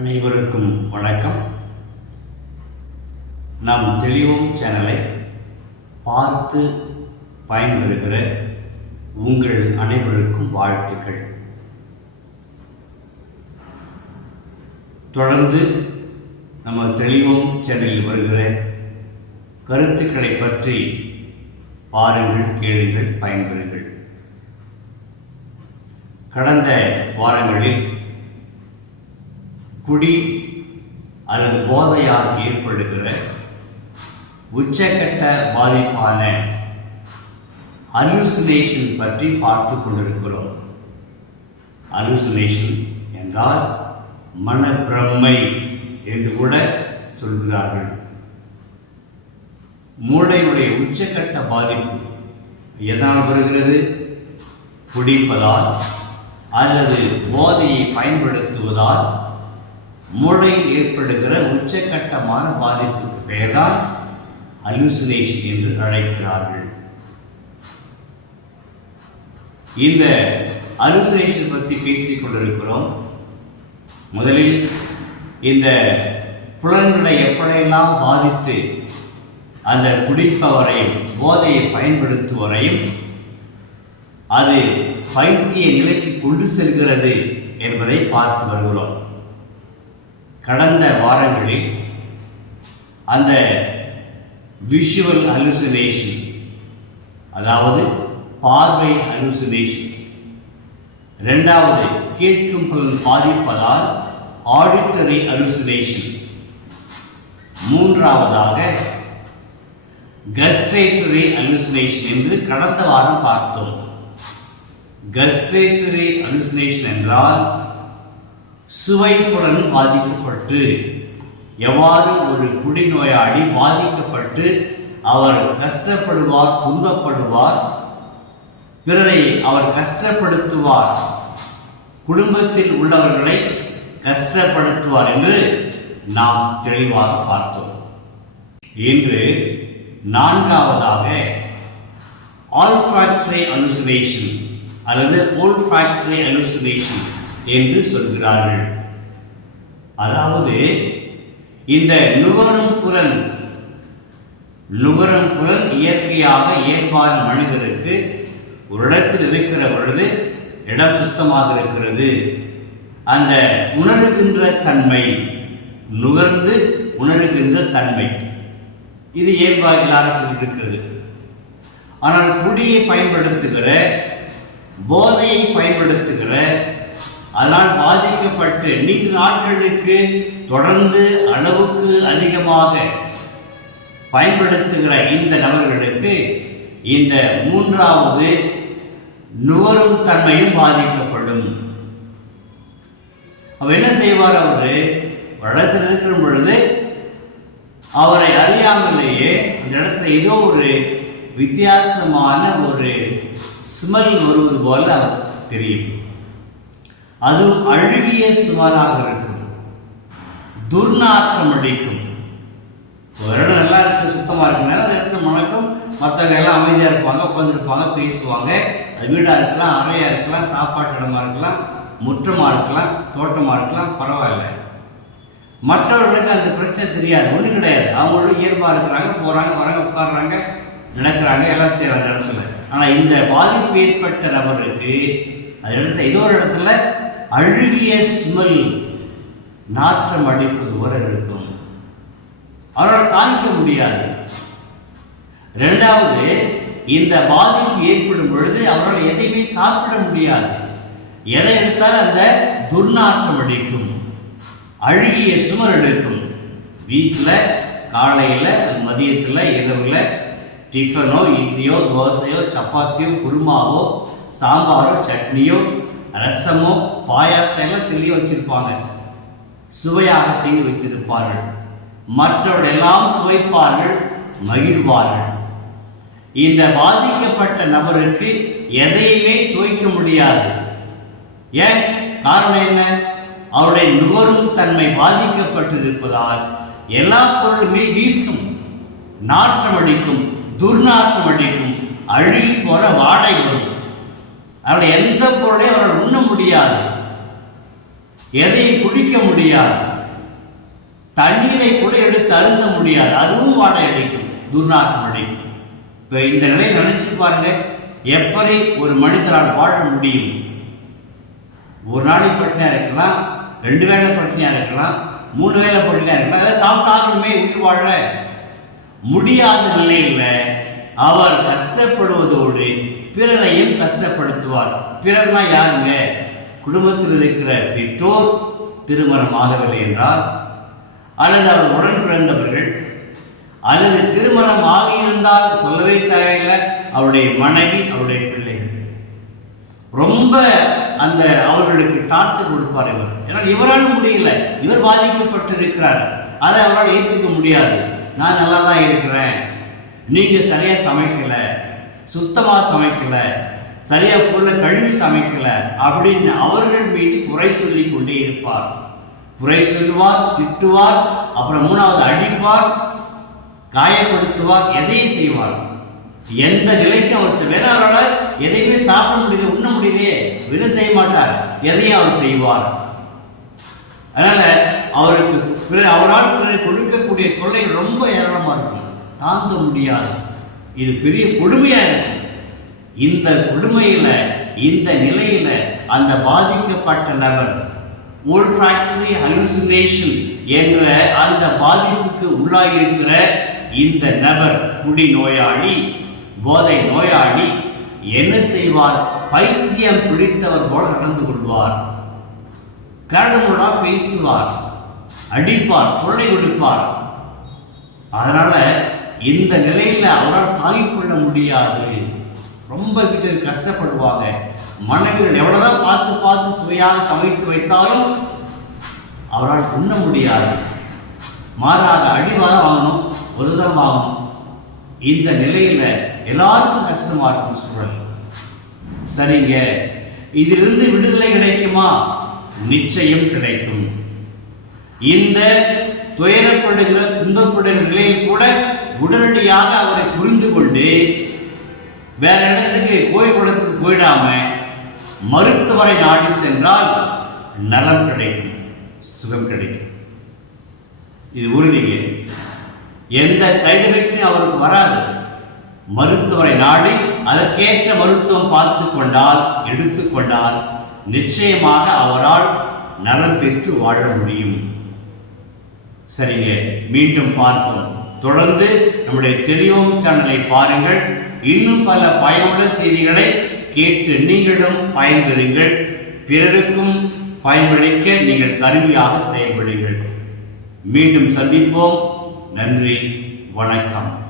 அனைவருக்கும் வணக்கம். நம் தெளிவும் சேனலை பார்த்து பயன்பெறுகிற உங்கள் அனைவருக்கும் வாழ்த்துக்கள். தொடர்ந்து நம்ம தெளிவும் சேனலில் வருகிற கருத்துக்களை பற்றி பாருங்கள் கேளுங்கள் பயன்பெறுங்கள். கடந்த வாரங்களில் குடி அல்லது போதையால் ஏற்படுகிற உச்சக்கட்ட பாதிப்பான அலுசினேஷன் பற்றி பார்த்து கொண்டிருக்கிறோம். அலுசினேஷன் என்றால் மனப்பிரமை என்று கூட சொல்கிறார்கள். மூளையுடைய உச்சக்கட்ட பாதிப்பு எதனால் வருகிறது? குடிப்பதால் அல்லது போதையை பயன்படுத்துவதால் மூளையில் ஏற்படுகிற உச்சக்கட்டமான பாதிப்புக்கு பெயர்தான் அலுசினேஷன் என்று அழைக்கிறார்கள். இந்த அலுசினேஷன் பற்றி பேசிக் கொண்டிருக்கிறோம். முதலில் இந்த புலன்களை எப்படியெல்லாம் பாதித்து அந்த குடிப்பவரையும் போதையை பயன்படுத்துவரையும் அது பைத்திய நிலைக்கு கொண்டு செல்கிறது என்பதை பார்த்து வருகிறோம். கடந்த வாரங்களில் அந்த விஷுவல் அலுசினேஷன் அதாவது பார்வை அலுசினேஷன் ரெண்டாவது கேட்கும் புலன் பாதிப்பதால் ஆடிட்டரி அலுசினேஷன் மூன்றாவதாக கஸ்டேட்டரி அலுசினேஷன் என்று கடந்த வாரம் பார்த்தோம். கஸ்டேட்டரி அலுசினேஷன் என்றால் சுவைப்புடன் பாதிக்கப்பட்டு எவ்வாறு ஒரு குடிநோயாளி பாதிக்கப்பட்டு அவர் கஷ்டப்படுவார் துன்பப்படுவார் பிறரை அவர் கஷ்டப்படுத்துவார் குடும்பத்தில் உள்ளவர்களை கஷ்டப்படுத்துவார் என்று நாம் தெளிவாக பார்த்தோம். இன்று நான்காவதாக ஆல்ஃபாக்டரி அலுசினேஷன் அல்லது ஓல்ஃபாக்டரி அலுசினேஷன் என்று சொல்கிறார்கள். அதாவது இந்த நுகரும் குரல் நுகரும் குரல் இயற்கையாக இயல்பான மனிதருக்கு ஒரு இடத்தில் இருக்கிற பொழுது இடம் சுத்தமாக இருக்கிறது. அந்த உணர்கின்ற தன்மை நுகர்ந்து உணர்கின்ற தன்மை இது இயல்பாக எல்லாருக்கும் இருக்கிறது ஆனால் குடியை பயன்படுத்துகிற போதையை பயன்படுத்துகிற அதனால் பாதிக்கப்பட்டு நீண்ட நாட்களுக்கு தொடர்ந்து அளவுக்கு அதிகமாக பயன்படுத்துகிற இந்த நபர்களுக்கு இந்த மூன்றாவது நுகரும் தன்மையும் பாதிக்கப்படும். அவர் என்ன செய்வார் அவர்? வளத்தில் இருக்கிற பொழுது அவரை அறியாமலேயே அந்த இடத்துல ஏதோ ஒரு வித்தியாசமான ஒரு ஸ்மெல் வருவது போல அவர் தெரியும். அது அழுகிய சுவராக இருக்கும். துர்நாற்றம் அடிக்கும். ஒரு இடம் நல்லா இருக்கு சுத்தமாக இருக்குன்னா அந்த இடத்துல மணக்கும் மற்றவங்க எல்லாம் அமைதியாக இருப்பாங்க உட்காந்துருப்பாங்க பேசுவாங்க. அது வீடாக இருக்கலாம் அறையாக இருக்கலாம் சாப்பாட்டு இடமா இருக்கலாம் முற்றமாக இருக்கலாம் தோட்டமாக இருக்கலாம் பரவாயில்ல. மற்றவர்களுக்கு அந்த பிரச்சனை தெரியாது. ஒன்றும் கிடையாது. அவங்களும் இயல்பாக இருக்கிறாங்க போகிறாங்க வராங்க உட்காடுறாங்க நடக்கிறாங்க எல்லாம் செய்கிறாங்க இடத்துல. ஆனால் இந்த பாதிப்பு ஏற்பட்ட நபருக்கு அந்த இடத்துல ஏதோ ஒரு இடத்துல அழுகிய ஸ்மெல் நாற்றம் அடிப்பது போல இருக்கும். அவரால் தாங்கிக்க முடியாது. ரெண்டாவது இந்த பாதிப்பு ஏற்படும் பொழுது அவரால் எதையுமே சாப்பிட முடியாது. எதை எடுத்தாலும் அந்த துர்நாற்றம் அடிக்கும். அழுகிய சுமர் எடுக்கும். வீட்டில் காலையில் மதியத்தில் இரவில் டிஃபனோ இட்லியோ தோசையோ சப்பாத்தியோ குருமாவோ சாம்பாரோ சட்னியோ ரசமோ பாயாசம் எல்லாம் தெளிய வச்சிருப்பாங்க. சுவையாக செய்து வைத்திருப்பார்கள். மற்றவர்கள் எல்லாம் சுவைப்பார்கள் மகிழ்வார்கள். இந்த பாதிக்கப்பட்ட நபருக்கு எதையுமே சுவைக்க முடியாது. ஏன்? காரணம் என்ன? அவருடைய நுகரும் தன்மை பாதிக்கப்பட்டிருப்பதால் எல்லா பொருளுமே வீசும் நாற்றம் அடிக்கும் துர்நாற்றம் அடிக்கும் அழுகி போல வாடை வரும். அவர்கள் எந்த பொருளையும் அவர்கள் உண்ண முடியாது. எதையும் குடிக்க முடியாது. தண்ணீரை கூட எடுத்து அருந்த முடியாது. அதுவும் வாடகை அடிக்கும் துர்நாற்றம் அடிக்கும். இப்போ இந்த நிலையை நினைச்சு பாருங்க. எப்படி ஒரு மனிதரால் வாழ முடியும்? ஒரு நாளைக்கு பட்டினியாக இருக்கலாம் ரெண்டு வேளை பட்டினியாக இருக்கலாம் மூணு வேளை பட்டினியாக இருக்கலாம். அதை சாப்பிட்டாலுமே உயிர் வாழ முடியாத நிலையில் அவர் கஷ்டப்படுவதோடு பிறரையும் கஷ்டப்படுத்துவார். பிறர்னா யாருங்க? குடும்பத்தில் இருக்கிற பெற்றோர் திருமணம் ஆகவில்லை என்றால் அல்லது அவர் உடன் பிறந்தவர்கள் அல்லது திருமணம் ஆகியிருந்தால் சொல்லவே தேவையில்லை. அவருடைய மனைவி அவருடைய பிள்ளைகள் ரொம்ப அந்த அவர்களுக்கு டார்ச்சர் கொடுப்பார் இவர். ஏன்னால் இவரால் முடியல. இவர் பாதிக்கப்பட்டு இருக்கிறார் அதை அவரால் ஏற்றுக்க முடியாது. நான் நல்லா தான் இருக்கிறேன். நீங்கள் சரியாக சமைக்கலை. சுத்தமாக சமைக்கலை சரியாக பொருளை கழுவி சமைக்கலை அப்படின்னு அவர்கள் மீது குறை சொல்லி கொண்டே இருப்பார். குறை சொல்லுவார் திட்டுவார் அப்புறம் மூணாவது அடிப்பார் காயப்படுத்துவார் எதையும் செய்வார். எந்த நிலைக்கும் அவர் செ- வேற அவரால் எதையுமே சாப்பிட முடியல உண்ண முடியலையே வினை செய்ய மாட்டார் எதையும் அவர் செய்வார். அதனால அவருக்கு பிறர் அவரால் பிறர் கொடுக்கக்கூடிய தொல்லை ரொம்ப ஏராளமாக இருக்கும். தாங்க முடியாது. இது பெரிய கொடுமையாக இருக்கும். இந்த கொடுமையில் இந்த நிலையில் அந்த பாதிக்கப்பட்ட நபர் olfactory ஹலுசினேஷன் என்ற அந்த பாதிப்புக்கு உள்ளாயிருக்கிற இந்த நபர் குடி நோயாளி போதை நோயாளி என்ன செய்வார்? பைத்தியம் பிடித்தவர் போல நடந்து கொள்வார். கரடுமுடா பேசுவார் அடிப்பார் தொல்லை கொடுப்பார். அதனால இந்த நிலையில் அவரால் தாங்கிக் கொள்ள முடியாது. ரொம்ப வீட்டில் கஷ்டப்படுவாங்க. மனைவிகள் எவ்வளோதான் பார்த்து பார்த்து சுவையாக சமைத்து வைத்தாலும் அவரால் உண்ண முடியாது. மாறாக அடிவாரம் ஆகணும் உததம் ஆகணும் இந்த நிலையில் எல்லாருக்கும் கஷ்டமாக இருக்கும் சூழல். சரிங்க. இதிலிருந்து விடுதலை கிடைக்குமா? நிச்சயம் கிடைக்கும். இந்த துயரப்படுகிற துன்பப்படுகிற நிலையில் கூட உடனடியாக அவரை புரிந்து கொண்டு வேற இடத்துக்கு கோயில் குளத்துக்கு போயிடாம மருத்துவரை நாடி சென்றால் நலம் கிடைக்கும் சுகம் கிடைக்கும். இது உறுதிங்க எந்த சைடு எஃபெக்டும் அவருக்கு வராது. மருத்துவரை நாடி அதற்கேற்ற மருத்துவம் பார்த்து கொண்டால் எடுத்துக்கொண்டால் நிச்சயமாக அவரால் நலம் பெற்று வாழ முடியும். சரிங்க மீண்டும் பார்ப்போம். தொடர்ந்து நம்முடைய தெளிவோம் சேனலை பாருங்கள். இன்னும் பல பயனுள்ள செய்திகளை கேட்டு நீங்களும் பயன்பெறுங்கள். பிறருக்கும் பயன்பளிக்க நீங்கள் கருவியாக செயல்படுங்கள். மீண்டும் சந்திப்போம். நன்றி. வணக்கம்.